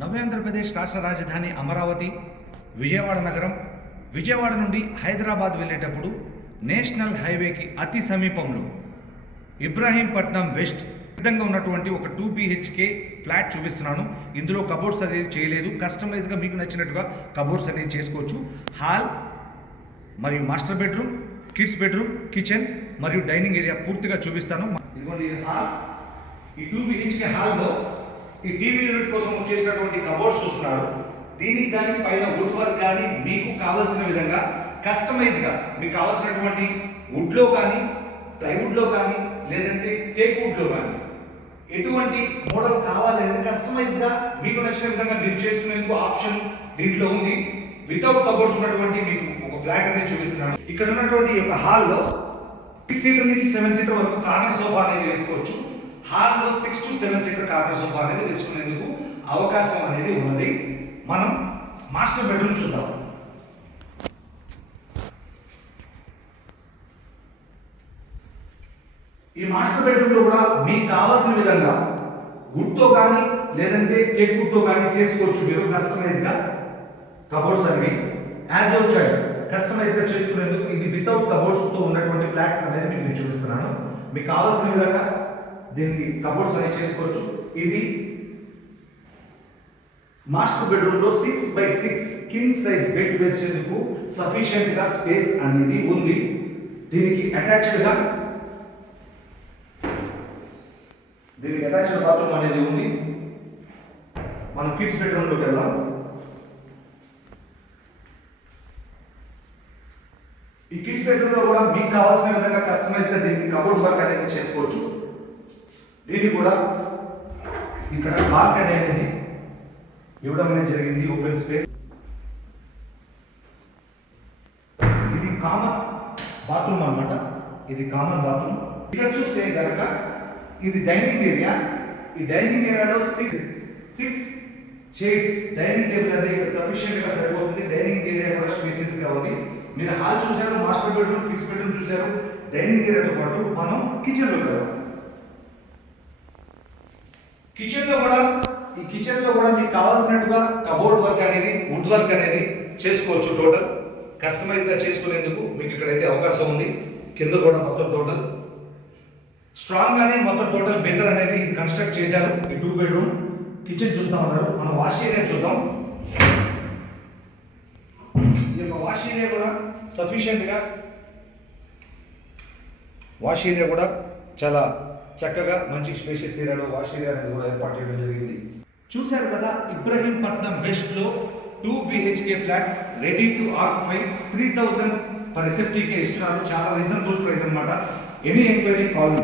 నవ్యాంధ్రప్రదేశ్ రాష్ట్ర రాజధాని అమరావతి విజయవాడ నగరం విజయవాడ నుండి హైదరాబాద్ వెళ్ళేటప్పుడు నేషనల్ హైవేకి అతి సమీపంలో ఇబ్రాహీంపట్నం వెస్ట్. సిద్ధంగా ఉన్నటువంటి ఒక టూ బిహెచ్కే ఫ్లాట్ చూపిస్తున్నాను. ఇందులో కబోర్డ్స్ అనేది చేయలేదు. కస్టమైజ్గా మీకు నచ్చినట్టుగా కబోర్డ్స్ అనేది చేసుకోవచ్చు. హాల్ మరియు master bedroom kids bedroom kitchen మరియు డైనింగ్ ఏరియా పూర్తిగా చూపిస్తాను. ఇదిగోండి హాల్. ఈ టూ బిహెచ్కే హాల్లో ఈ టీవీ యూనిట్ కోసం వచ్చేసినటువంటి కబోర్డ్స్ చూస్తున్నారు. దీనికి కానీ పైన వుడ్ వర్క్ కానీ మీకు కావాల్సిన విధంగా కస్టమైజ్గా మీకు కావాల్సినటువంటి వుడ్లో కానీ ప్లైవుడ్లో కానీ లేదంటే టేక్ వుడ్లో కానీ ఎటువంటి మోడల్ కావాలి అనేది కస్టమైజ్గా మీకు నచ్చిన విధంగా మీరు చేసుకునేందుకు ఆప్షన్ దీంట్లో ఉంది. వితౌట్ కబోర్డ్స్ ఉన్నటువంటి మీకు ఒక ఫ్లాట్ అనేది చూపిస్తున్నాను. ఇక్కడ ఉన్నటువంటి ఒక యొక్క హాల్లో సిక్స్ సీటర్ నుంచి సెవెన్ సీటర్ వరకు కార్నర్ సోఫా అనేది వేసుకోవచ్చు. హాల్లో six to seven seater corner sofa అనేది వేసుకునేందుకు అవకాశం అనేది ఉన్నది. మనం మాస్టర్ బెడ్రూమ్ చూద్దాం. ఈ మాస్టర్ బెడ్రూమ్లో కూడా మీకు కావాల్సిన విధంగా వుడ్తో కానీ లేదంటే కేక్ వుడ్తో కానీ చేసుకోవచ్చు మీరు కస్టమైజ్గా. కబోర్డ్స్ అనేవి. As your choice. కస్టమైజ్గా చేసుకునేందుకు ఇది వితౌట్ కబోర్డ్స్తో ఉన్నటువంటి ఫ్లాట్ అనేది మీకు నేను చూపిస్తున్నాను. మీకు కావాల్సిన విధంగా దీనికి కబోర్డ్స్ అనేవి చేసుకోవచ్చు. ఇది మాస్టర్ బెడ్రూమ్లో six by six king size bed వేసేందుకు సఫిషియంట్గా స్పేస్ అనేది ఉంది. దీనికి అటాచ్డ్గా దీనికి అటాచ్డ్ బాత్రూమ్ అనేది ఉంది. మనం కిడ్స్ బెడ్రూమ్లోకి వెళ్దాం. ఈ కిడ్స్ బెడ్రూమ్లో కూడా మీకు కావాల్సిన విధంగా కస్టమైజ్ దీనికి కబోర్డ్ వర్క్ అనేది చేసుకోవచ్చు. దీన్ని కూడా ఇక్కడ బాల్కనీ అనేది ఇవ్వడం అనేది జరిగింది ఓపెన్ స్పేస్ ఇది కామన్ బాత్రూమ్ అన్నమాట. ఇది కామన్ బాత్రూమ్ ఇక్కడ చూస్తే కనుక ఇది డైనింగ్ ఏరియా ఈ డైనింగ్ ఏరియాలో six six chairs dining table అనేది ఇక్కడ సఫిషియెంట్గా సరిపోతుంది. డైనింగ్ ఏరియా కూడా స్పేసియస్గా ఉంది మీరు హాల్ చూశారు మాస్టర్ బెడ్రూమ్ కిడ్స్ బెడ్రూమ్ చూశారు. డైనింగ్ ఏరియాతో పాటు మనం కిచెన్లో కిచెన్లో కిచెన్లో కూడా ఈ కిచెన్లో కూడా మీకు కావాల్సినట్టుగా కబోర్డ్ వర్క్ అనేది వుడ్ వర్క్ అనేది చేసుకోవచ్చు టోటల్. కస్టమైజ్గా చేసుకునేందుకు మీకు ఇక్కడైతే అవకాశం ఉంది. కింద కూడా మొత్తం టోటల్. స్ట్రాంగ్ గానే మొత్తం టోటల్ బిల్డర్ అనేది ఇది కన్స్ట్రక్ట్ చేశారు. ఈ టూ బెడ్రూమ్. కిచెన్ చూస్తా ఉన్నారు. మనం వాష్ ఏరియా చూద్దాం. ఈ యొక్క వాష్ ఏరియా కూడా సఫిషియెంట్గా వాష్ ఏరియా కూడా చాలా చక్కగా మంచి స్పేషియస్ ఏరియాలో వాష్ ఏరియా అనేది కూడా ఏర్పాటు చేయడం జరిగింది. చూశారు కదా ఇబ్రహీంపట్నం వెస్ట్లో two BHK flat ready to occupy three thousand per ఎస్ఎఫ్టీకే ఇస్తున్నారు. చాలా రీజనబుల్ ప్రైస్ అన్నమాట. Any enquiry call